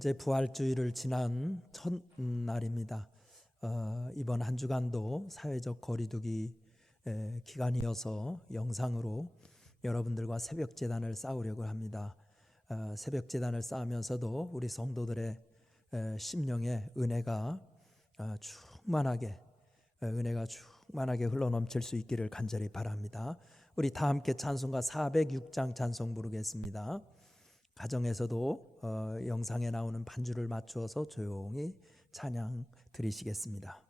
현재 부활주의를 지난 첫날입니다. 이번 한 주간도 사회적 거리두기 기간이어서 영상으로 여러분들과 새벽 제단을 쌓으려고 합니다. 새벽 제단을 쌓으면서도 우리 성도들의 심령에 은혜가 충만하게 흘러넘칠 수 있기를 간절히 바랍니다. 우리 다 함께 찬송가 406장 찬송 부르겠습니다. 가정에서도 영상에 나오는 반주를 맞추어서 조용히 찬양 드리시겠습니다.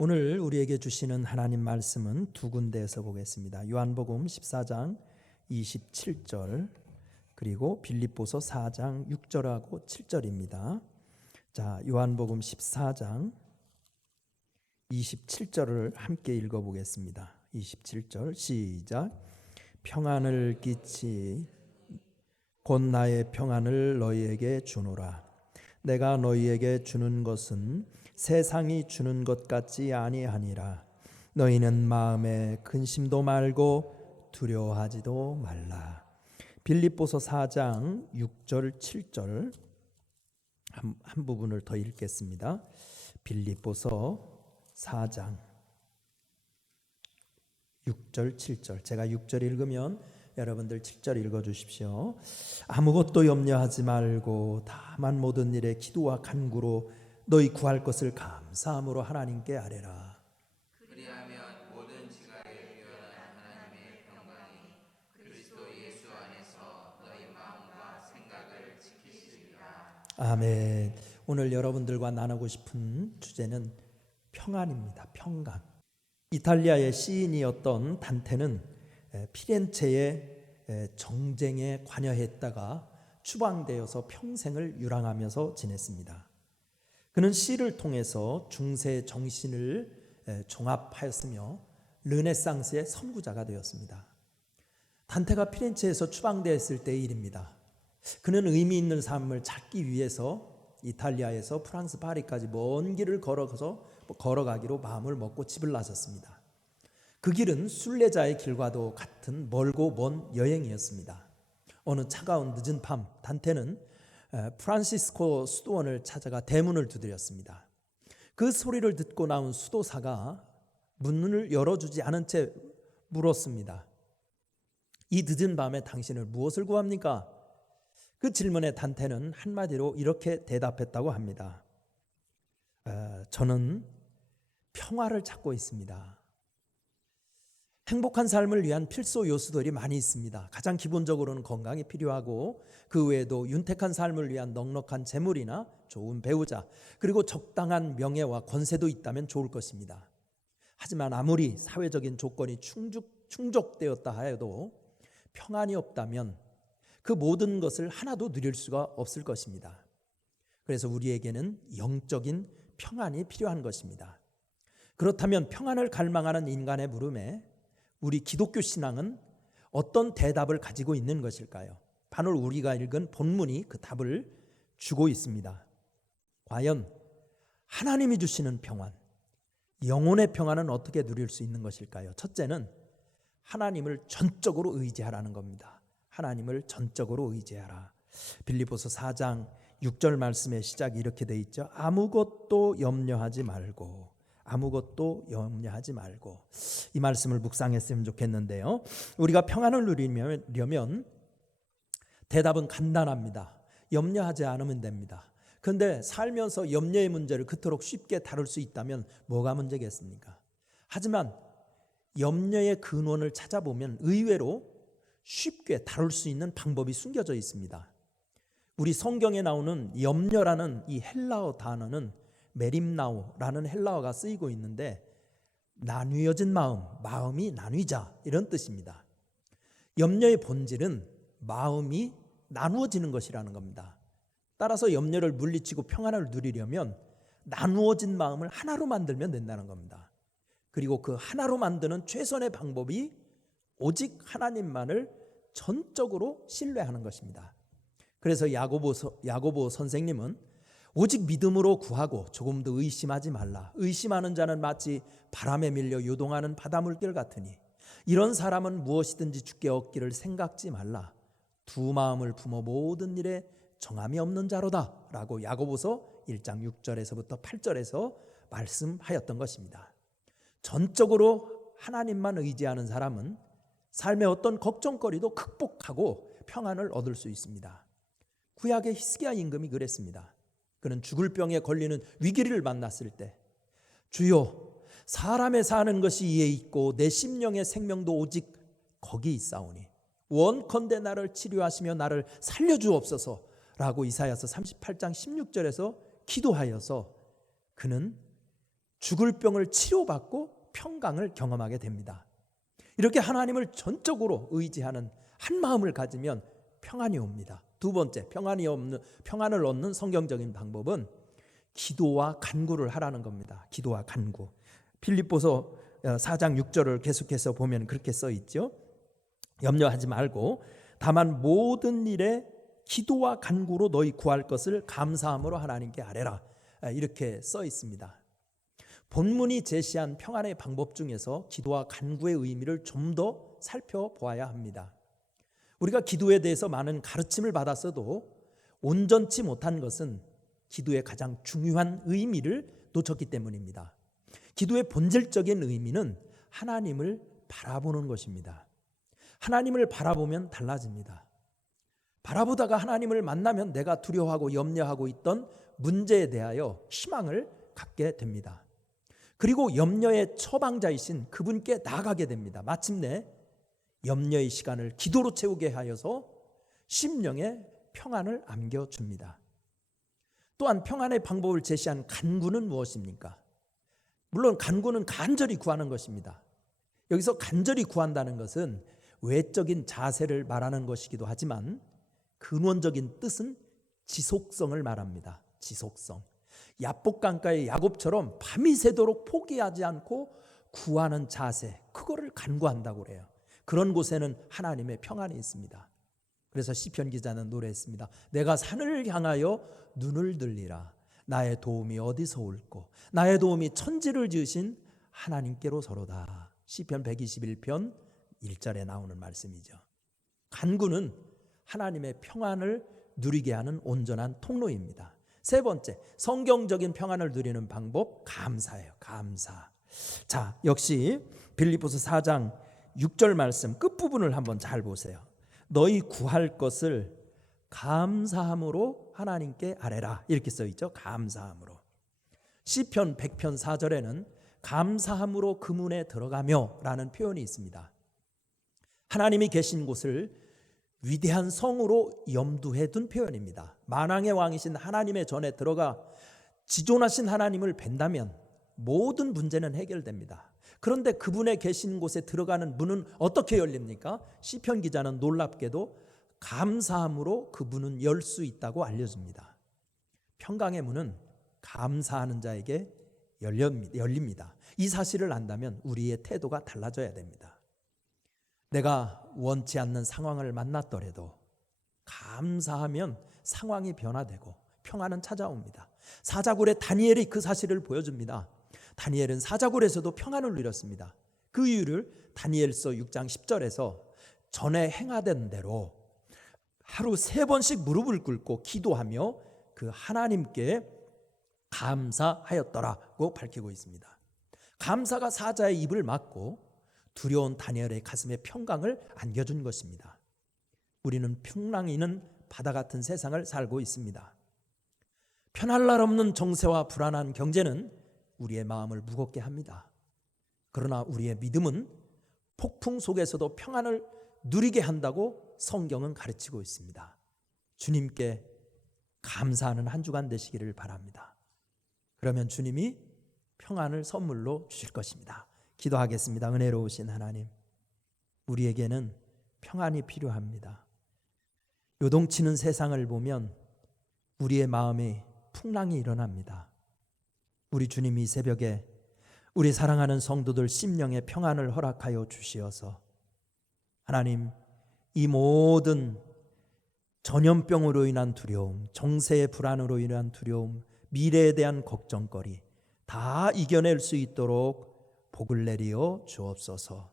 오늘 우리에게 주시는 하나님 말씀은 두 군데에서 보겠습니다. 요한복음 14장 27절 그리고 빌립보서 4장 6절하고 7절입니다. 자, 요한복음 14장 27절을 함께 읽어보겠습니다. 27절 시작. 평안을 끼치 곧 나의 평안을 너희에게 주노라. 내가 너희에게 주는 것은 세상이 주는 것 같지 아니하니라. 너희는 마음에 근심도 말고 두려워하지도 말라. 빌립보서 4장 6절 7절 한 부분을 더 읽겠습니다. 빌립보서 4장 6절 7절 제가 6절 읽으면 여러분들 7절 읽어주십시오. 아무것도 염려하지 말고 다만 모든 일에 기도와 간구로 너희 구할 것을 감사함으로 하나님께 아뢰라. 그리하면 모든 지각에 뛰어난 하나님의 평강이 그리스도 예수 안에서 너희 마음과 생각을 지키시리라. 아멘. 오늘 여러분들과 나누고 싶은 주제는 평안입니다. 평강. 이탈리아의 시인이었던 단테는 피렌체의 정쟁에 관여했다가 추방되어서 평생을 유랑하면서 지냈습니다. 그는 시를 통해서 중세 정신을 종합하였으며 르네상스의 선구자가 되었습니다. 단테가 피렌체에서 추방되었을 때의 일입니다. 그는 의미 있는 삶을 찾기 위해서 이탈리아에서 프랑스 파리까지 먼 길을 걸어가기로 마음을 먹고 집을 나섰습니다. 그 길은 순례자의 길과도 같은 멀고 먼 여행이었습니다. 어느 차가운 늦은 밤, 단테는 프란시스코 수도원을 찾아가 대문을 두드렸습니다. 그 소리를 듣고 나온 수도사가 문을 열어주지 않은 채 물었습니다. 이 늦은 밤에 당신을 무엇을 구합니까? 그 질문에 단테는 한마디로 이렇게 대답했다고 합니다. 저는 평화를 찾고 있습니다. 행복한 삶을 위한 필수 요소들이 많이 있습니다. 가장 기본적으로는 건강이 필요하고 그 외에도 윤택한 삶을 위한 넉넉한 재물이나 좋은 배우자 그리고 적당한 명예와 권세도 있다면 좋을 것입니다. 하지만 아무리 사회적인 조건이 충족되었다 하여도 평안이 없다면 그 모든 것을 하나도 누릴 수가 없을 것입니다. 그래서 우리에게는 영적인 평안이 필요한 것입니다. 그렇다면 평안을 갈망하는 인간의 물음에 우리 기독교 신앙은 어떤 대답을 가지고 있는 것일까요? 바로 우리가 읽은 본문이 그 답을 주고 있습니다. 과연 하나님이 주시는 평안, 영혼의 평안은 어떻게 누릴 수 있는 것일까요? 첫째는 하나님을 전적으로 의지하라는 겁니다. 하나님을 전적으로 의지하라. 빌립보서 4장 6절 말씀의 시작이 이렇게 돼 있죠. 아무것도 염려하지 말고, 아무것도 염려하지 말고. 이 말씀을 묵상했으면 좋겠는데요. 우리가 평안을 누리려면 대답은 간단합니다. 염려하지 않으면 됩니다. 그런데 살면서 염려의 문제를 그토록 쉽게 다룰 수 있다면 뭐가 문제겠습니까? 하지만 염려의 근원을 찾아보면 의외로 쉽게 다룰 수 있는 방법이 숨겨져 있습니다. 우리 성경에 나오는 염려라는 이 헬라어 단어는 메림나오라는 헬라어가 쓰이고 있는데 나뉘어진 마음, 마음이 나뉘자 이런 뜻입니다. 염려의 본질은 마음이 나누어지는 것이라는 겁니다. 따라서 염려를 물리치고 평안을 누리려면 나누어진 마음을 하나로 만들면 된다는 겁니다. 그리고 그 하나로 만드는 최선의 방법이 오직 하나님만을 전적으로 신뢰하는 것입니다. 그래서 야고보 선생님은 오직 믿음으로 구하고 조금 더 의심하지 말라. 의심하는 자는 마치 바람에 밀려 요동하는 바닷물결 같으니 이런 사람은 무엇이든지 주께 얻기를 생각지 말라. 두 마음을 품어 모든 일에 정함이 없는 자로다 라고 야고보서 1장 6절에서부터 8절에서 말씀하였던 것입니다. 전적으로 하나님만 의지하는 사람은 삶의 어떤 걱정거리도 극복하고 평안을 얻을 수 있습니다. 구약의 히스기야 임금이 그랬습니다. 그는 죽을 병에 걸리는 위기를 만났을 때 주여 사람의 사는 것이 이에 있고 내 심령의 생명도 오직 거기 있사오니 원컨대 나를 치료하시며 나를 살려주옵소서 라고 이사야서 38장 16절에서 기도하여서 그는 죽을 병을 치료받고 평강을 경험하게 됩니다. 이렇게 하나님을 전적으로 의지하는 한 마음을 가지면 평안이 옵니다. 두 번째, 평안을 얻는 성경적인 방법은 기도와 간구를 하라는 겁니다. 기도와 간구. 빌립보서 4장 6절을 계속해서 보면 그렇게 써 있죠. 염려하지 말고 다만 모든 일에 기도와 간구로 너희 구할 것을 감사함으로 하나님께 아뢰라. 이렇게 써 있습니다. 본문이 제시한 평안의 방법 중에서 기도와 간구의 의미를 좀 더 살펴보아야 합니다. 우리가 기도에 대해서 많은 가르침을 받았어도 온전치 못한 것은 기도의 가장 중요한 의미를 놓쳤기 때문입니다. 기도의 본질적인 의미는 하나님을 바라보는 것입니다. 하나님을 바라보면 달라집니다. 바라보다가 하나님을 만나면 내가 두려워하고 염려하고 있던 문제에 대하여 희망을 갖게 됩니다. 그리고 염려의 처방자이신 그분께 나아가게 됩니다. 마침내 염려의 시간을 기도로 채우게 하여서 심령에 평안을 안겨줍니다. 또한 평안의 방법을 제시한 간구는 무엇입니까? 물론 간구는 간절히 구하는 것입니다. 여기서 간절히 구한다는 것은 외적인 자세를 말하는 것이기도 하지만 근원적인 뜻은 지속성을 말합니다. 지속성. 야복강가의 야곱처럼 밤이 새도록 포기하지 않고 구하는 자세, 그거를 간구한다고 그래요. 그런 곳에는 하나님의 평안이 있습니다. 그래서 시편 기자는 노래했습니다. 내가 산을 향하여 눈을 들리라. 나의 도움이 어디서 올꼬? 나의 도움이 천지를 지으신 하나님께로 서로다. 시편 121편 1절에 나오는 말씀이죠. 간구는 하나님의 평안을 누리게 하는 온전한 통로입니다. 세 번째, 성경적인 평안을 누리는 방법, 감사예요. 감사. 자, 역시 빌립보서 4장 6절 말씀 끝부분을 한번 잘 보세요. 너희 구할 것을 감사함으로 하나님께 아뢰라, 이렇게 써 있죠. 감사함으로. 시편 100편 4절에는 감사함으로 그 문에 들어가며 라는 표현이 있습니다. 하나님이 계신 곳을 위대한 성으로 염두해 둔 표현입니다. 만왕의 왕이신 하나님의 전에 들어가 지존하신 하나님을 뵌다면 모든 문제는 해결됩니다. 그런데 그분의 계신 곳에 들어가는 문은 어떻게 열립니까? 시편 기자는 놀랍게도 감사함으로 그 문은 열 수 있다고 알려줍니다. 평강의 문은 감사하는 자에게 열립니다. 이 사실을 안다면 우리의 태도가 달라져야 됩니다. 내가 원치 않는 상황을 만났더라도 감사하면 상황이 변화되고 평안은 찾아옵니다. 사자굴의 다니엘이 그 사실을 보여줍니다. 다니엘은 사자굴에서도 평안을 누렸습니다. 그 이유를 다니엘서 6장 10절에서 전에 행하던 대로 하루 3번씩 무릎을 꿇고 기도하며 그 하나님께 감사하였더라고 밝히고 있습니다. 감사가 사자의 입을 막고 두려운 다니엘의 가슴에 평강을 안겨준 것입니다. 우리는 풍랑이 있는 바다 같은 세상을 살고 있습니다. 편할 날 없는 정세와 불안한 경제는 우리의 마음을 무겁게 합니다. 그러나 우리의 믿음은 폭풍 속에서도 평안을 누리게 한다고 성경은 가르치고 있습니다. 주님께 감사하는 한 주간 되시기를 바랍니다. 그러면 주님이 평안을 선물로 주실 것입니다. 기도하겠습니다. 은혜로우신 하나님, 우리에게는 평안이 필요합니다. 요동치는 세상을 보면 우리의 마음에 풍랑이 일어납니다. 우리 주님이 이 새벽에 우리 사랑하는 성도들 심령의 평안을 허락하여 주시어서 하나님, 이 모든 전염병으로 인한 두려움, 정세의 불안으로 인한 두려움, 미래에 대한 걱정거리 다 이겨낼 수 있도록 복을 내리어 주옵소서.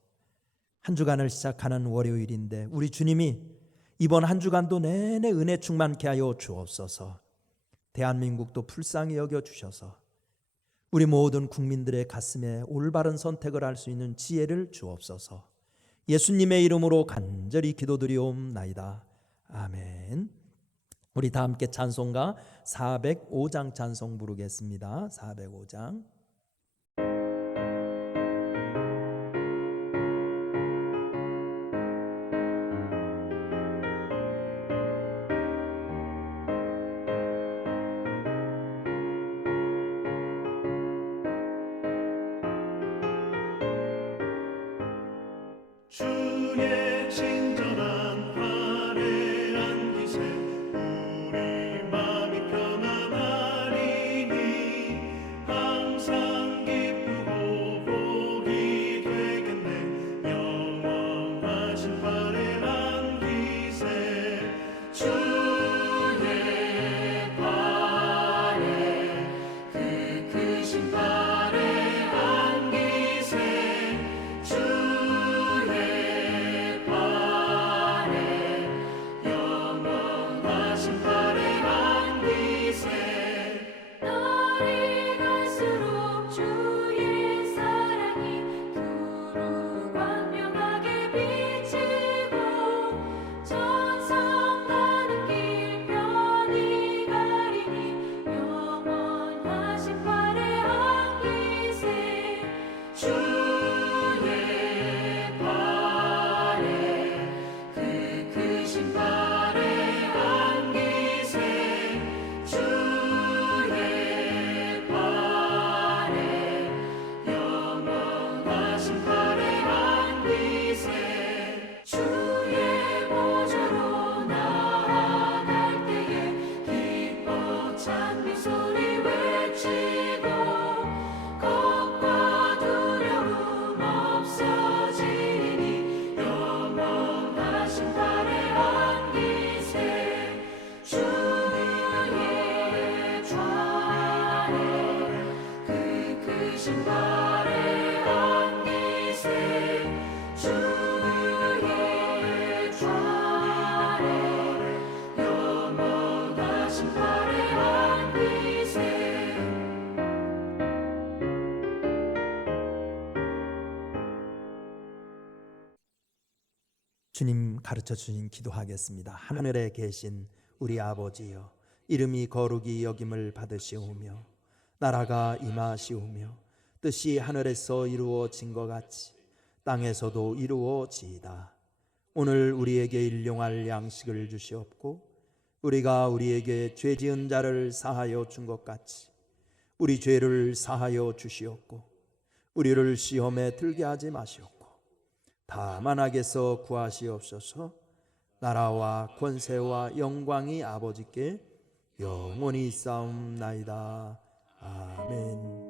한 주간을 시작하는 월요일인데 우리 주님이 이번 한 주간도 내내 은혜 충만케 하여 주옵소서. 대한민국도 불쌍히 여겨 주셔서 우리 모든 국민들의 가슴에 올바른 선택을 할 수 있는 지혜를 주옵소서. 예수님의 이름으로 간절히 기도드리옵나이다. 아멘. 우리 다 함께 찬송가 405장 찬송 부르겠습니다. 405장. 주의 친절한 화려한 기세 우리 마음이 편안하리니 항상 주님 가르쳐 주신 기도하겠습니다. 하늘에 계신 우리 아버지여, 이름이 거룩히 여김을 받으시오며 나라가 임하시오며 뜻이 하늘에서 이루어진 것 같이 땅에서도 이루어지이다. 오늘 우리에게 일용할 양식을 주시옵고 우리가 우리에게 죄 지은 자를 사하여 준 것 같이 우리 죄를 사하여 주시옵고 우리를 시험에 들게 하지 마시옵고 다만 악에서 구하시옵소서. 나라와 권세와 영광이 아버지께 영원히 있사옵나이다. 아멘.